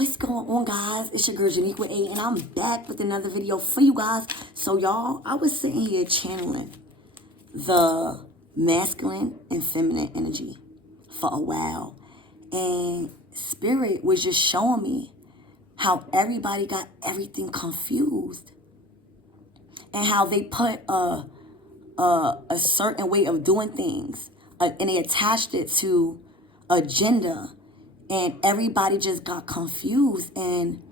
What's going on, guys? It's your girl Janique with A, and I'm back with another video for you guys. So y'all, I was sitting here channeling the masculine and feminine energy for a while, and Spirit was just showing me how everybody got everything confused and how they put a certain way of doing things and they attached it to agenda, and everybody just got confused. And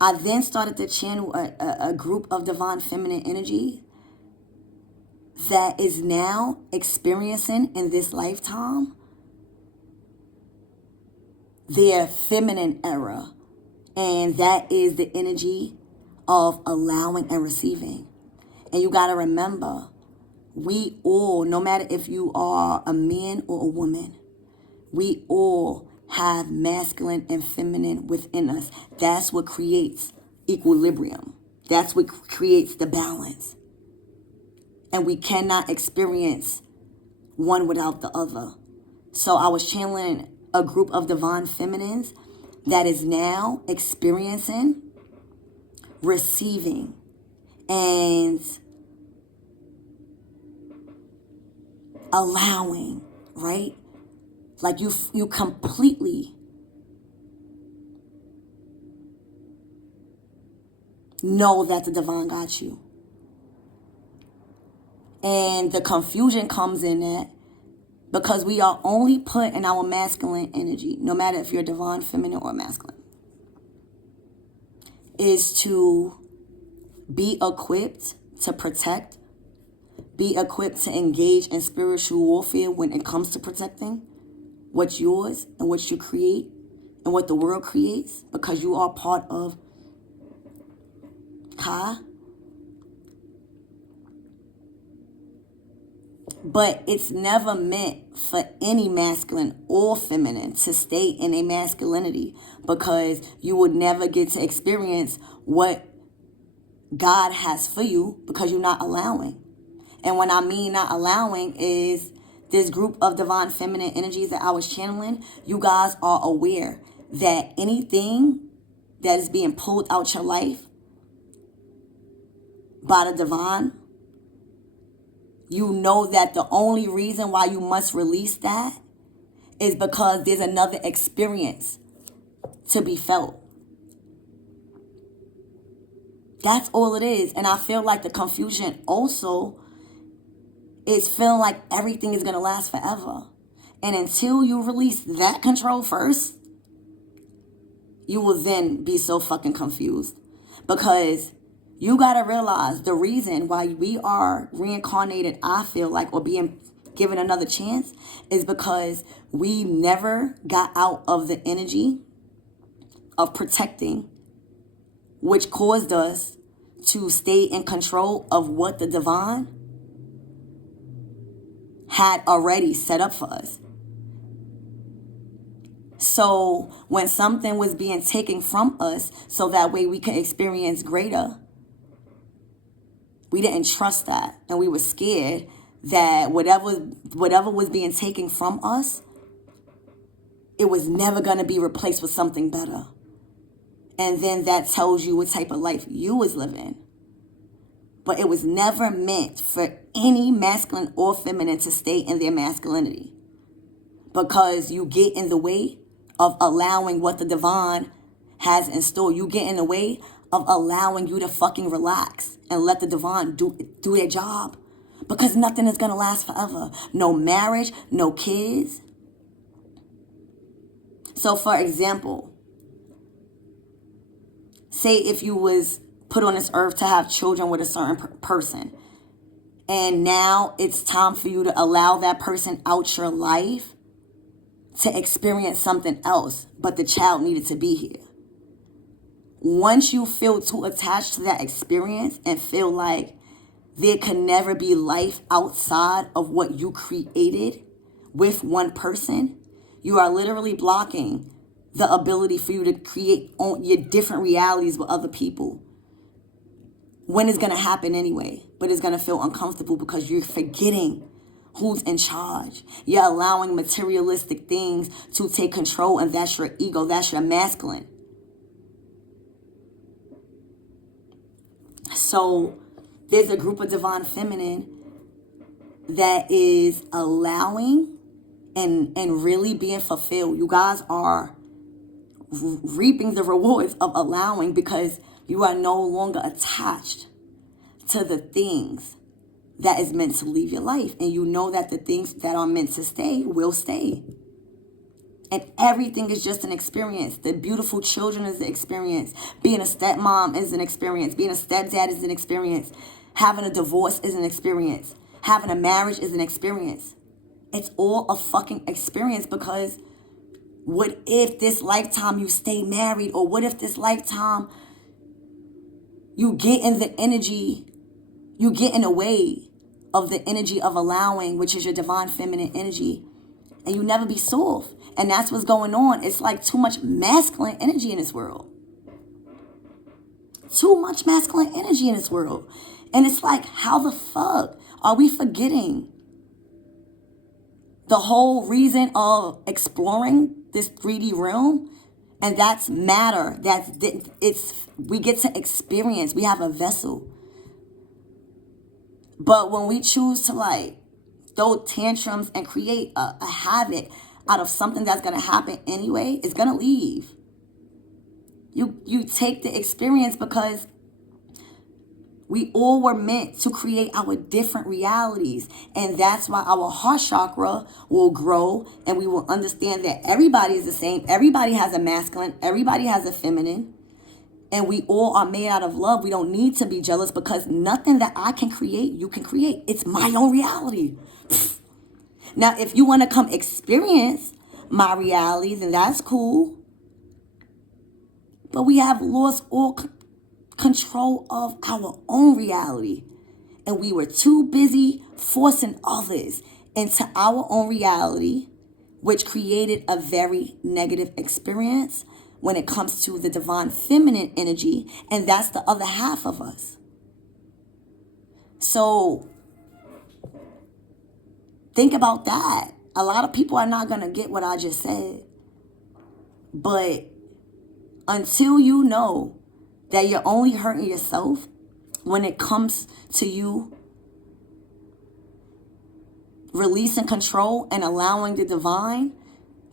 I then started to channel a group of divine feminine energy that is now experiencing in this lifetime their feminine era. And that is the energy of allowing and receiving. And you got to remember, we all, no matter if you are a man or a woman, we all have masculine and feminine within us. That's what creates equilibrium. That's what creates the balance. And we cannot experience one without the other. So I was channeling a group of divine feminines that is now experiencing, receiving, and allowing, right? Like you completely know that the divine got you. And the confusion comes in that because we are only put in our masculine energy, no matter if you're divine, feminine, or masculine, is to be equipped to protect, be equipped to engage in spiritual warfare when it comes to protecting what's yours and what you create and what the world creates, because you are part of Ka. But it's never meant for any masculine or feminine to stay in a masculinity, because you would never get to experience what God has for you because you're not allowing. And when I mean not allowing is this group of divine feminine energies that I was channeling, you guys are aware that anything that is being pulled out your life by the divine, you know that the only reason why you must release that is because there's another experience to be felt. That's all it is. And I feel like the confusion also is feeling like everything is going to last forever. And until you release that control first, you will then be so fucking confused. Because you got to realize the reason why we are reincarnated, I feel like, or being given another chance, is because we never got out of the energy of protecting, which caused us to stay in control of what the divine had already set up for us. So when something was being taken from us so that way we could experience greater, we didn't trust that, and we were scared that whatever was being taken from us, it was never going to be replaced with something better. And then that tells you what type of life you was living. But it was never meant for any masculine or feminine to stay in their masculinity, because you get in the way of allowing what the divine has in store. You get in the way of allowing you to fucking relax and let the divine do their job, because nothing is going to last forever. No marriage, no kids. So for example, say if you was put on this earth to have children with a certain person, and now it's time for you to allow that person out your life to experience something else, but the child needed to be here. Once you feel too attached to that experience and feel like there can never be life outside of what you created with one person, you are literally blocking the ability for you to create your different realities with other people. When it's going to happen anyway, but it's going to feel uncomfortable because you're forgetting who's in charge. You're allowing materialistic things to take control, and that's your ego. That's your masculine. So there's a group of divine feminine that is allowing and really being fulfilled. You guys are reaping the rewards of allowing, because you are no longer attached to the things that is meant to leave your life. And you know that the things that are meant to stay will stay. And everything is just an experience. The beautiful children is an experience. Being a stepmom is an experience. Being a stepdad is an experience. Having a divorce is an experience. Having a marriage is an experience. It's all a fucking experience, because what if this lifetime you stay married? Or what if this lifetime you get in the energy, you get in the way of the energy of allowing, which is your divine feminine energy, and you never be soft. And that's what's going on. It's like too much masculine energy in this world. Too much masculine energy in this world. And it's like, how the fuck are we forgetting the whole reason of exploring this 3D realm? And that's matter. We get to experience. We have a vessel. But when we choose to like throw tantrums and create a havoc out of something that's going to happen anyway, it's going to leave. You take the experience, because we all were meant to create our different realities. And that's why our heart chakra will grow, and we will understand that everybody is the same. Everybody has a masculine. Everybody has a feminine. And we all are made out of love. We don't need to be jealous, because nothing that I can create, you can create. It's my own reality. Now, if you want to come experience my reality, then that's cool. But we have lost all control of our own reality. And we were too busy forcing others into our own reality, which created a very negative experience when it comes to the divine feminine energy. And that's the other half of us. So think about that. A lot of people are not going to get what I just said. But until you know that you're only hurting yourself when it comes to you releasing control and allowing the divine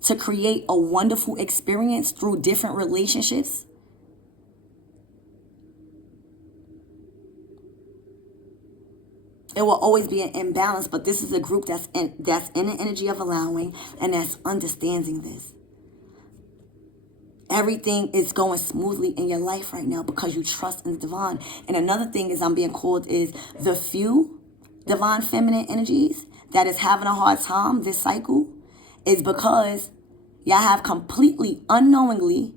to create a wonderful experience through different relationships, it will always be an imbalance. But this is a group that's in the energy of allowing, and that's understanding this. Everything is going smoothly in your life right now because you trust in the divine. And another thing is I'm being called is the few divine feminine energies that is having a hard time this cycle is because y'all have completely unknowingly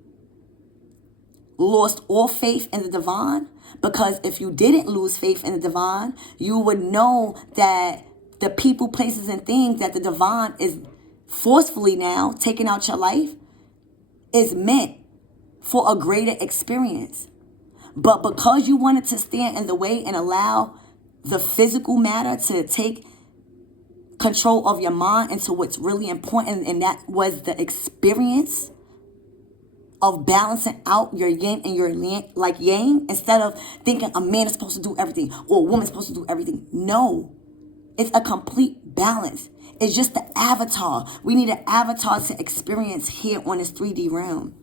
lost all faith in the divine. Because if you didn't lose faith in the divine, you would know that the people, places, and things that the divine is forcefully now taking out your life is meant for a greater experience. But because you wanted to stand in the way and allow the physical matter to take control of your mind into what's really important, and that was the experience of balancing out your yin and your yang, instead of thinking a man is supposed to do everything or a woman is supposed to do everything. No, it's a complete balance. It's just the avatar. We need an avatar to experience here on this 3D realm.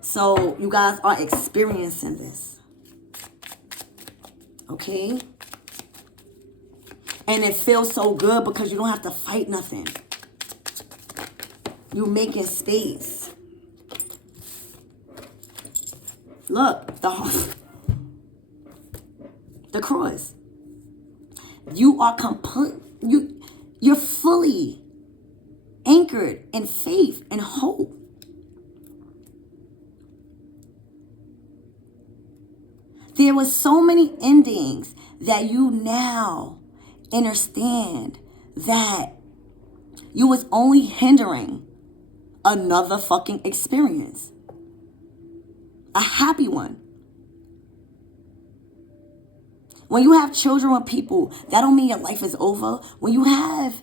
So you guys are experiencing this. Okay? And it feels so good because you don't have to fight nothing. You're making space. Look, the cross. You are you're fully anchored in faith and hope. There were so many endings that you now understand that you was only hindering another fucking experience. A happy one. When you have children with people, that don't mean your life is over. When you have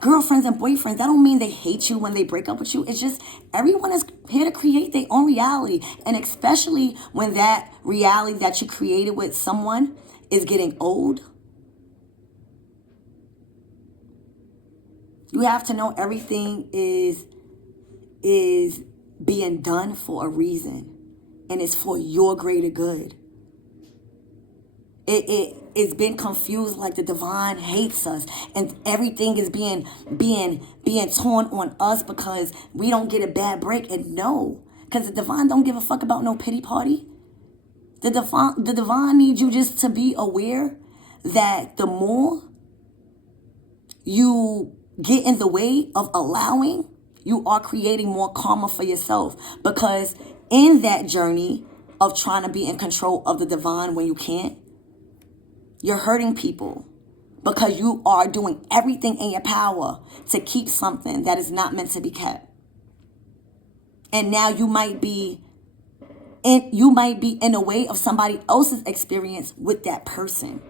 girlfriends and boyfriends. That don't mean they hate you when they break up with you. It's just everyone is here to create their own reality. And especially when that reality that you created with someone is getting old, you have to know everything is being done for a reason. And it's for your greater good. It's been confused like the divine hates us and everything is being torn on us because we don't get a bad break. And no, because the divine don't give a fuck about no pity party. The divine needs you just to be aware that the more you get in the way of allowing, you are creating more karma for yourself. Because in that journey of trying to be in control of the divine when you can't, you're hurting people because you are doing everything in your power to keep something that is not meant to be kept. And now you might be in a way of somebody else's experience with that person.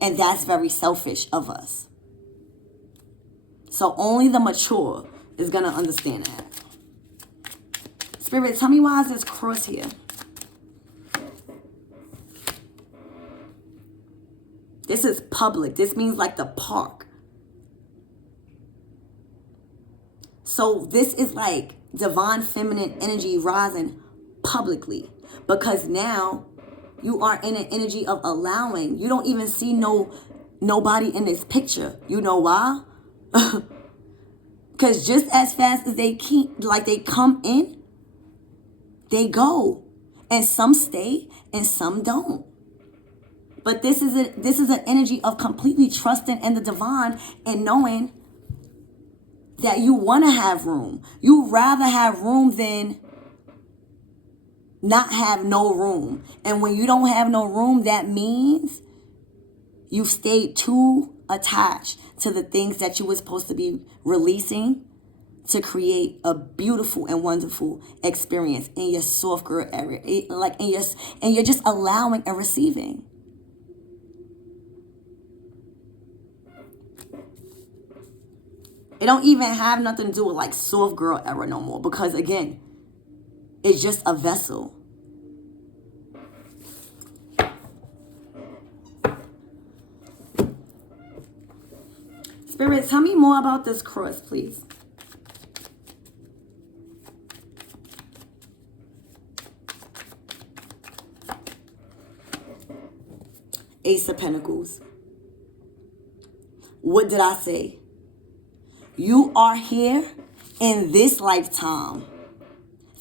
And that's very selfish of us. So only the mature is going to understand that. Spirit, tell me why is this cross here? This is public. This means like the park. So this is like divine feminine energy rising publicly. Because now you are in an energy of allowing. You don't even see nobody in this picture. You know why? Because just as fast as they come in, they go. And some stay and some don't. But this is an energy of completely trusting in the divine and knowing that you want to have room. You rather have room than not have no room. And when you don't have no room, that means you stayed too attached to the things that you were supposed to be releasing to create a beautiful and wonderful experience in your soft girl area. And you're just allowing and receiving. It don't even have nothing to do with like soft girl era no more. Because again, it's just a vessel. Spirit, tell me more about this cross, please. Ace of Pentacles. What did I say? You are here in this lifetime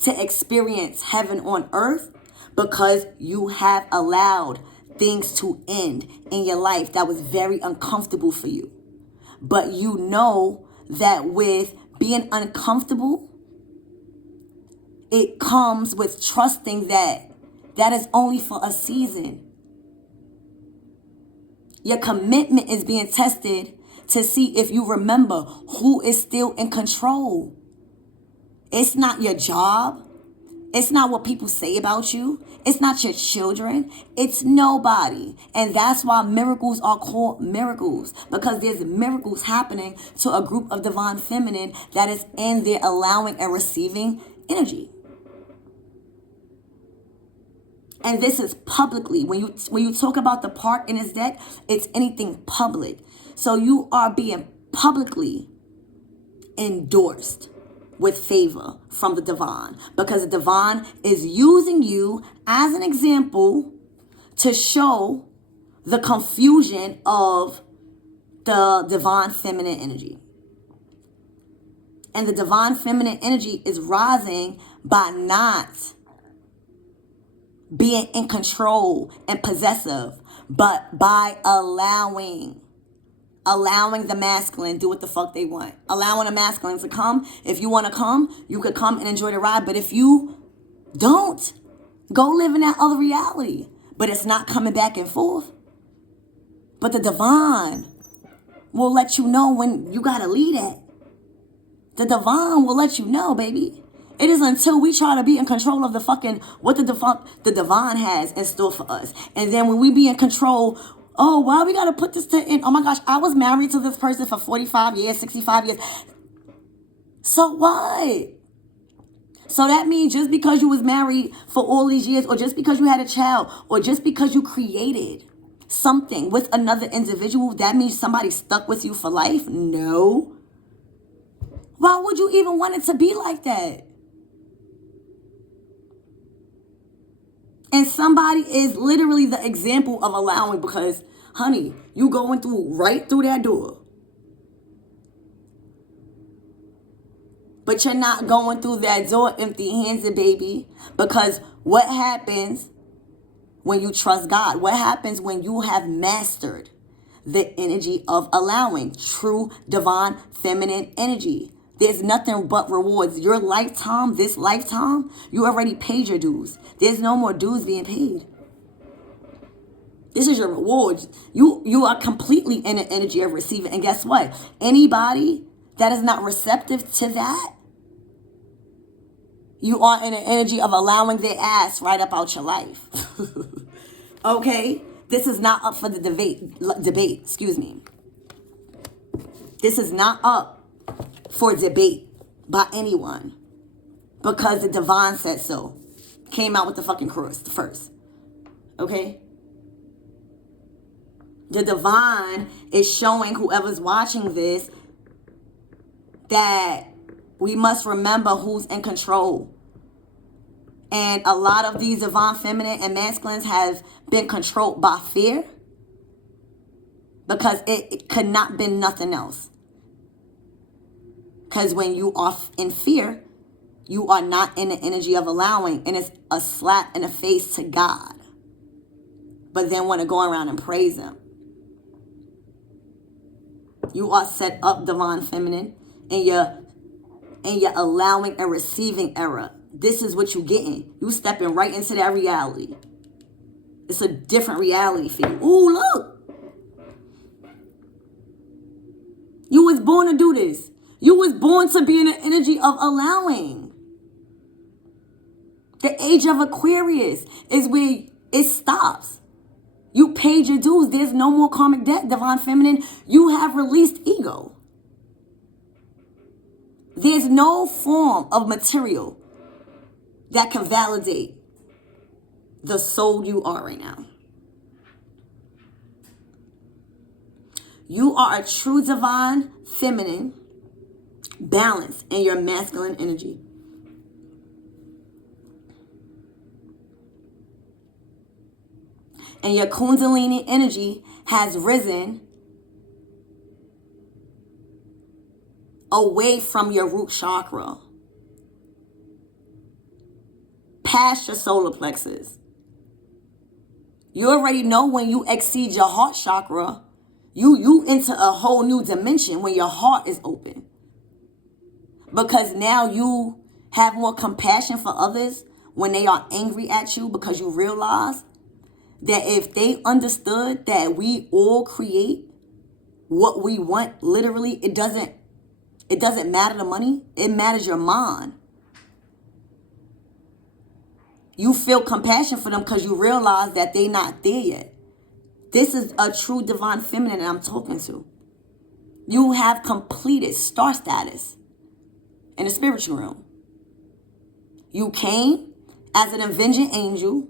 to experience heaven on earth because you have allowed things to end in your life that was very uncomfortable for you. But you know that with being uncomfortable, it comes with trusting that is only for a season. Your commitment is being tested to see if you remember who is still in control. It's not your job. It's not what people say about you. It's not your children. It's nobody. And that's why miracles are called miracles. Because there's miracles happening to a group of divine feminine that is in their allowing and receiving energy. And this is publicly. When you talk about the park in this deck, it's anything public. So you are being publicly endorsed with favor from the divine. Because the divine is using you as an example to show the confusion of the divine feminine energy. And the divine feminine energy is rising by not being in control and possessive, but by allowing the masculine do what the fuck they want. Allowing the masculine to come. If you want to come, you could come and enjoy the ride. But if you don't, go live in that other reality. But it's not coming back and forth. But the divine will let you know when you got to leave that. The divine will let you know, baby. It is until we try to be in control of the fucking, what the divine has in store for us. And then when we be in control Oh, why we gotta put this to end? Oh my gosh, I was married to this person for 45 years, 65 years. So what? So that means just because you was married for all these years, or just because you had a child, or just because you created something with another individual, that means somebody stuck with you for life? No. Why would you even want it to be like that? And somebody is literally the example of allowing, because, honey, you going right through that door. But you're not going through that door empty-handed, baby. Because what happens when you trust God? What happens when you have mastered the energy of allowing? True, divine, feminine energy. There's nothing but rewards. Your lifetime, this lifetime, you already paid your dues. There's no more dues being paid. This is your rewards. You are completely in the energy of receiving. And guess what? Anybody that is not receptive to that, you are in the energy of allowing their ass right up out your life. Okay? This is not up for the debate. Excuse me. This is not up for debate by anyone, because the divine said so. Came out with the fucking chorus first. Okay? The divine is showing whoever's watching this that we must remember who's in control. And a lot of these divine feminine and masculines have been controlled by fear, because it could not be nothing else. Because when you are in fear, you are not in the energy of allowing, and it's a slap in the face to God. But then want to go around and praise him. You are set up, divine feminine, in your allowing and receiving era. This is what you're getting. You stepping right into that reality. It's a different reality for you. Ooh, look. You was born to do this. You was born to be in the energy of allowing. The age of Aquarius is where it stops. You paid your dues. There's no more karmic debt, divine feminine. You have released ego. There's no form of material that can validate the soul you are right now. You are a true divine feminine, balanced in your masculine energy. And your Kundalini energy has risen away from your root chakra, past your solar plexus. You already know when you exceed your heart chakra, you into a whole new dimension when your heart is open. Because now you have more compassion for others when they are angry at you, because you realize that if they understood that we all create what we want, literally, it doesn't matter the money. It matters your mind. You feel compassion for them because you realize that they're not there yet. This is a true divine feminine that I'm talking to. You have completed star status in the spiritual realm. You came as an avenging angel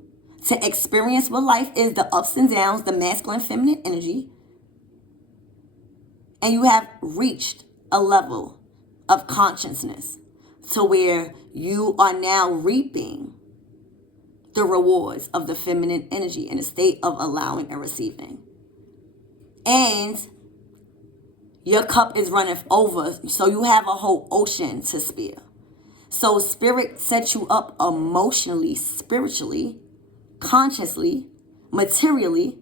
to experience what life is, the ups and downs, the masculine feminine energy. And you have reached a level of consciousness to where you are now reaping the rewards of the feminine energy in a state of allowing and receiving. And your cup is running over, so you have a whole ocean to spare. So spirit sets you up emotionally, spiritually, consciously, materially,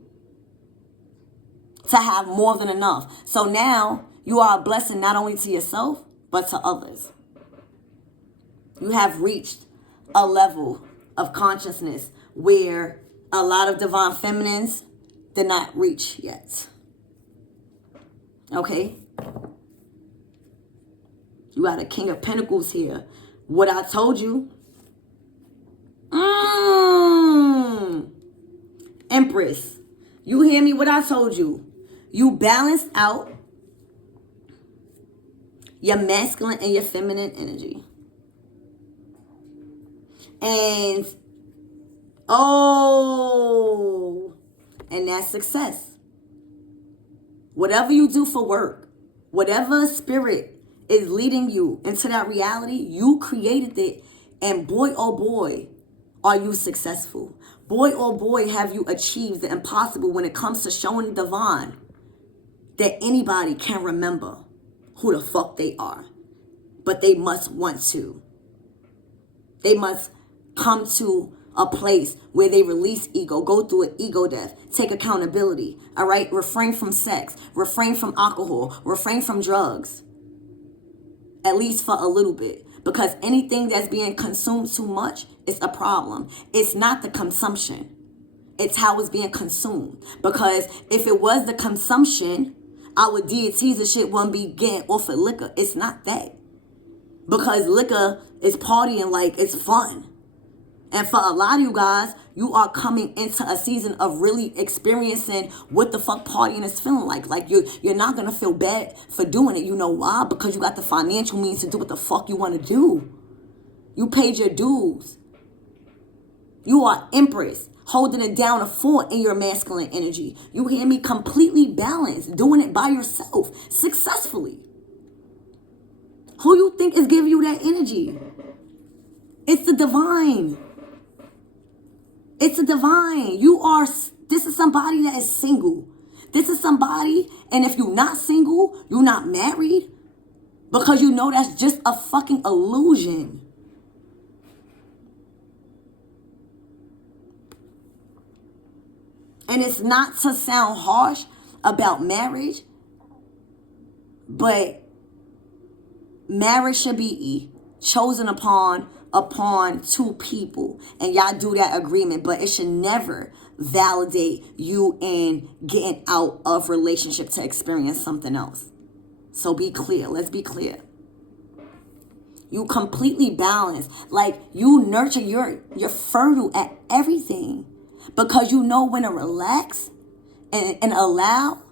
to have more than enough. So now you are a blessing not only to yourself, but to others. You have reached a level of consciousness where a lot of divine feminines did not reach yet. Okay? You got a King of Pentacles here. What I told you. Empress. You hear me what I told you? You balance out your masculine and your feminine energy. And and that's success. Whatever you do for work, whatever spirit is leading you into that reality, you created it. And boy, oh boy, are you successful. Boy, oh boy, have you achieved the impossible when it comes to showing the divine that anybody can remember who the fuck they are. But they must want to. They must come to a place where they release ego, go through an ego death, take accountability, all right? Refrain from sex, refrain from alcohol, refrain from drugs, at least for a little bit. Because anything that's being consumed too much is a problem. It's not the consumption. It's how it's being consumed. Because if it was the consumption, our deities and shit wouldn't be getting off of liquor. It's not that. Because liquor is partying like it's fun. And for a lot of you guys, you are coming into a season of really experiencing what the fuck partying is feeling like. Like you're not going to feel bad for doing it. You know why? Because you got the financial means to do what the fuck you want to do. You paid your dues. You are Empress, holding it down a fort in your masculine energy. You hear me? Completely balanced, doing it by yourself, successfully. Who you think is giving you that energy? It's the divine. It's the divine. This is somebody that is single. This is somebody, and if you're not single, you're not married, because you know that's just a fucking illusion. And it's not to sound harsh about marriage, but marriage should be chosen upon two people, and y'all do that agreement, but it should never validate you in getting out of relationship to experience something else. So be clear. Let's be clear. You completely balance. Like, you nurture, you're fertile at everything, because you know when to relax and allow.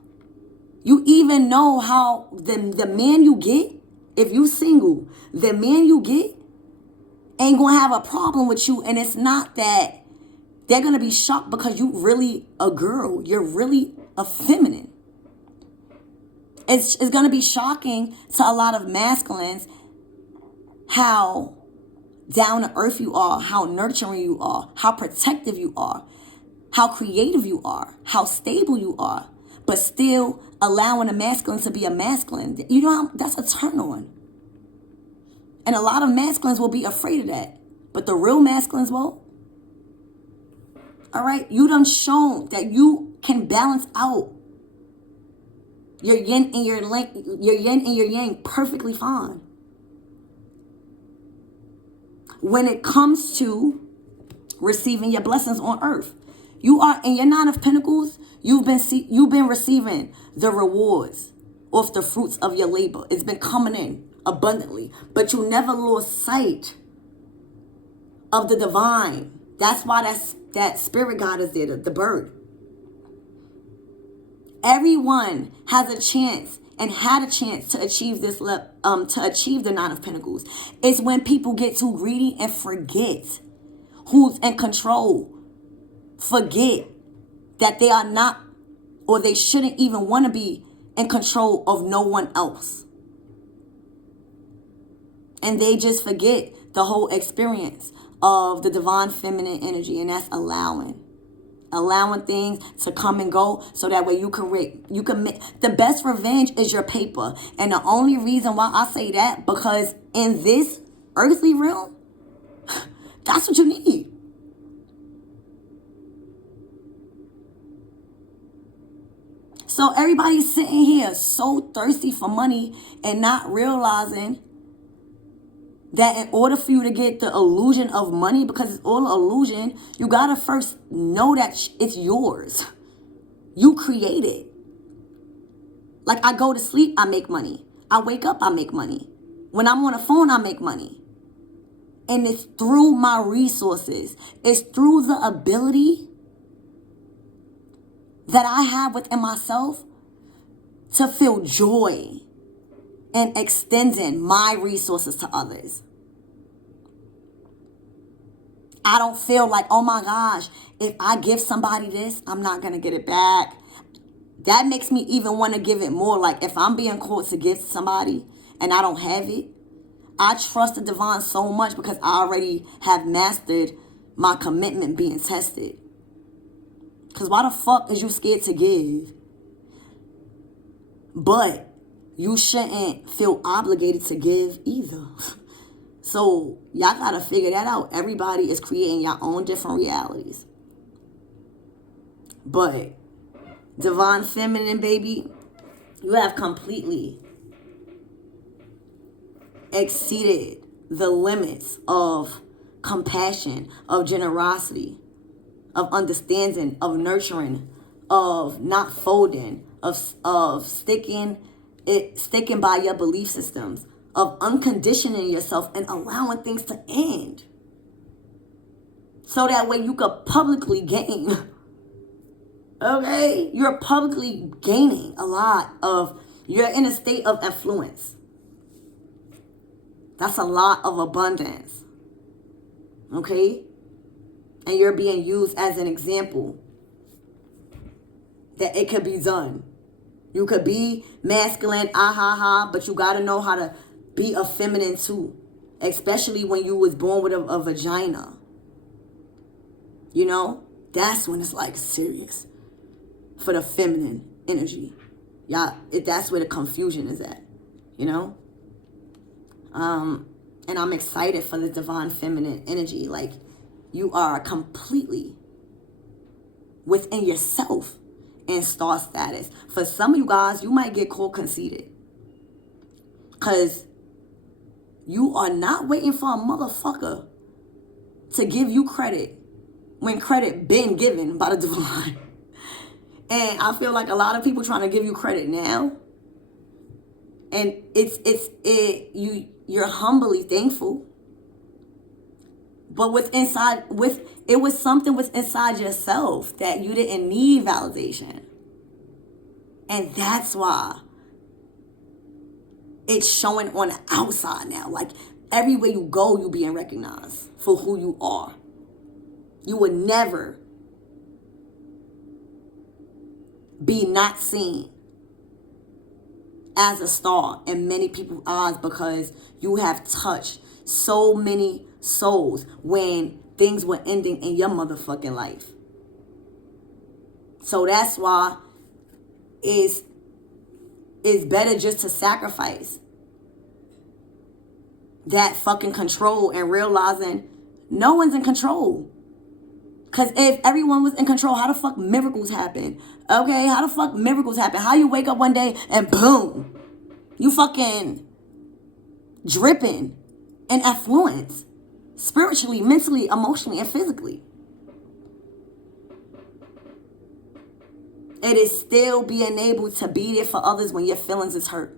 You even know how the man you get, if you single, the man you get ain't gonna have a problem with you. And it's not that they're gonna be shocked because you really a girl. You're really a feminine. It's gonna be shocking to a lot of masculines how down to earth you are, how nurturing you are, how protective you are, how creative you are, how stable you are, but still allowing a masculine to be a masculine. You know, that's a turn on. And a lot of masculines will be afraid of that. But the real masculines won't. All right? You done shown that you can balance out your yin and your yang perfectly fine. When it comes to receiving your blessings on earth, you are in your 9 of Pentacles. You've been receiving the rewards of the fruits of your labor. It's been coming in abundantly, but you never lost sight of the divine. That's why that spirit god is there, the bird. Everyone has a chance and had a chance to achieve this to achieve the 9 of Pentacles. It's when people get too greedy and forget who's in control. Forget that they are not, or they shouldn't even want to be in control of no one else. And they just forget the whole experience of the divine feminine energy. And that's allowing things to come and go, so that way you can make the best revenge is your paper. And the only reason why I say that, because in this earthly realm, that's what you need. So everybody's sitting here so thirsty for money and not realizing that in order for you to get the illusion of money, because it's all illusion, you gotta first know that it's yours. You create it. Like, I go to sleep, I make money. I wake up, I make money. When I'm on the phone, I make money. And it's through my resources. It's through the ability that I have within myself to feel joy in extending my resources to others. I don't feel like, oh my gosh, if I give somebody this, I'm not going to get it back. That makes me even want to give it more. Like if I'm being called to give to somebody and I don't have it, I trust the divine so much because I already have mastered my commitment being tested. Because why the fuck is you scared to give? But you shouldn't feel obligated to give either. So y'all gotta figure that out. Everybody is creating your own different realities. But divine feminine, baby, you have completely exceeded the limits of compassion, of generosity, of understanding, of nurturing, of not folding, of sticking by your belief systems, of unconditioning yourself and allowing things to end. So that way you could publicly gain. Okay? You're publicly gaining a lot of, you're in a state of affluence. That's a lot of abundance. Okay? And you're being used as an example that it could be done. You could be masculine, but you got to know how to be a feminine too. Especially when you was born with a vagina. You know? That's when it's like serious. For the feminine energy. Yeah, that's where the confusion is at. You know? And I'm excited for the divine feminine energy. Like, you are completely within yourself in star status. For some of you guys, you might get called conceited. Because you are not waiting for a motherfucker to give you credit when credit been given by the divine. And I feel like a lot of people trying to give you credit now. And you're humbly thankful. But it was something within inside yourself that you didn't need validation. And that's why it's showing on the outside now. Like everywhere you go, you being recognized for who you are. You would never be not seen as a star in many people's eyes because you have touched so many souls when things were ending in your motherfucking life. So that's why it's better just to sacrifice that fucking control and realizing no one's in control. Because if everyone was in control, how the fuck miracles happen? Okay, how the fuck miracles happen? How you wake up one day and boom, you fucking dripping in affluence. Spiritually, mentally, emotionally, and physically. It is still being able to be there for others when your feelings is hurt.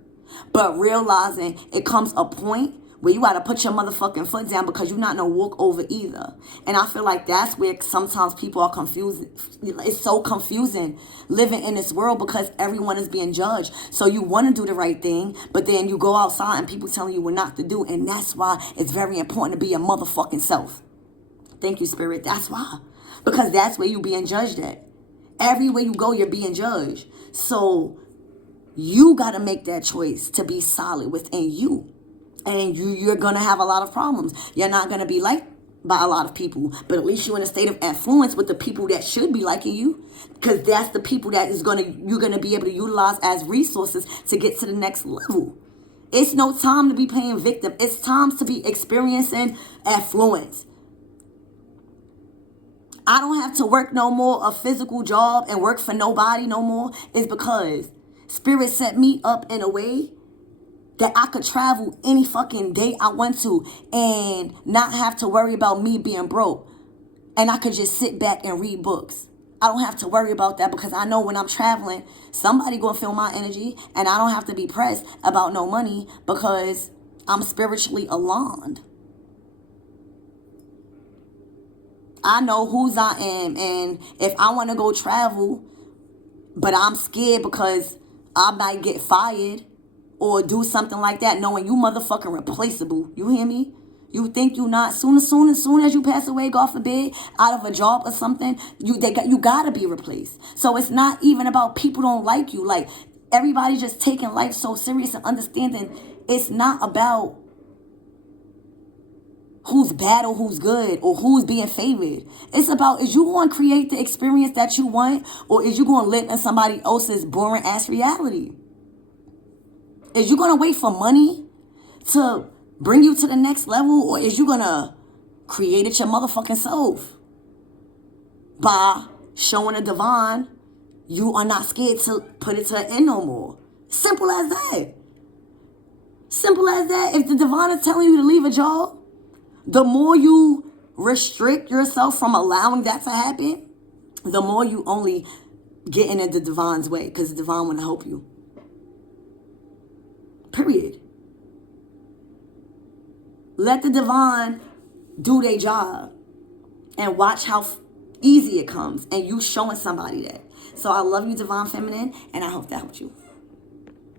But realizing it comes a point where you got to put your motherfucking foot down because you're not no walk over either. And I feel like that's where sometimes people are confused. It's so confusing living in this world because everyone is being judged. So you want to do the right thing, but then you go outside and people telling you what not to do. And that's why it's very important to be your motherfucking self. Thank you, Spirit. That's why. Because that's where you're being judged at. Everywhere you go, you're being judged. So you got to make that choice to be solid within you. And you're going to have a lot of problems. You're not going to be liked by a lot of people. But at least you're in a state of affluence with the people that should be liking you. Because that's the people that you're going to be able to utilize as resources to get to the next level. It's no time to be playing victim. It's time to be experiencing affluence. I don't have to work no more a physical job and work for nobody no more. It's because Spirit set me up in a way that I could travel any fucking day I want to and not have to worry about me being broke. And I could just sit back and read books. I don't have to worry about that because I know when I'm traveling, somebody gonna feel my energy and I don't have to be pressed about no money because I'm spiritually aligned. I know whose I am, and if I want to go travel But I'm scared because I might get fired or do something like that, knowing you motherfucking replaceable. You hear me? You think you not? Soon as you pass away, God forbid, out of a job or something, you gotta be replaced. So it's not even about people don't like you. Like, everybody just taking life so serious and understanding it's not about who's bad or who's good or who's being favored. It's about, is you going to create the experience that you want, or is you going to live in somebody else's boring ass reality? Is you going to wait for money to bring you to the next level, or is you going to create it your motherfucking self by showing a divine you are not scared to put it to an end no more? Simple as that. Simple as that. If the divine is telling you to leave a job, the more you restrict yourself from allowing that to happen, the more you only get in the divine's way, because the divine want to help you. Period. Let the divine do their job and watch how easy it comes, and you showing somebody that. So I love you, Divine Feminine, and I hope that helped you.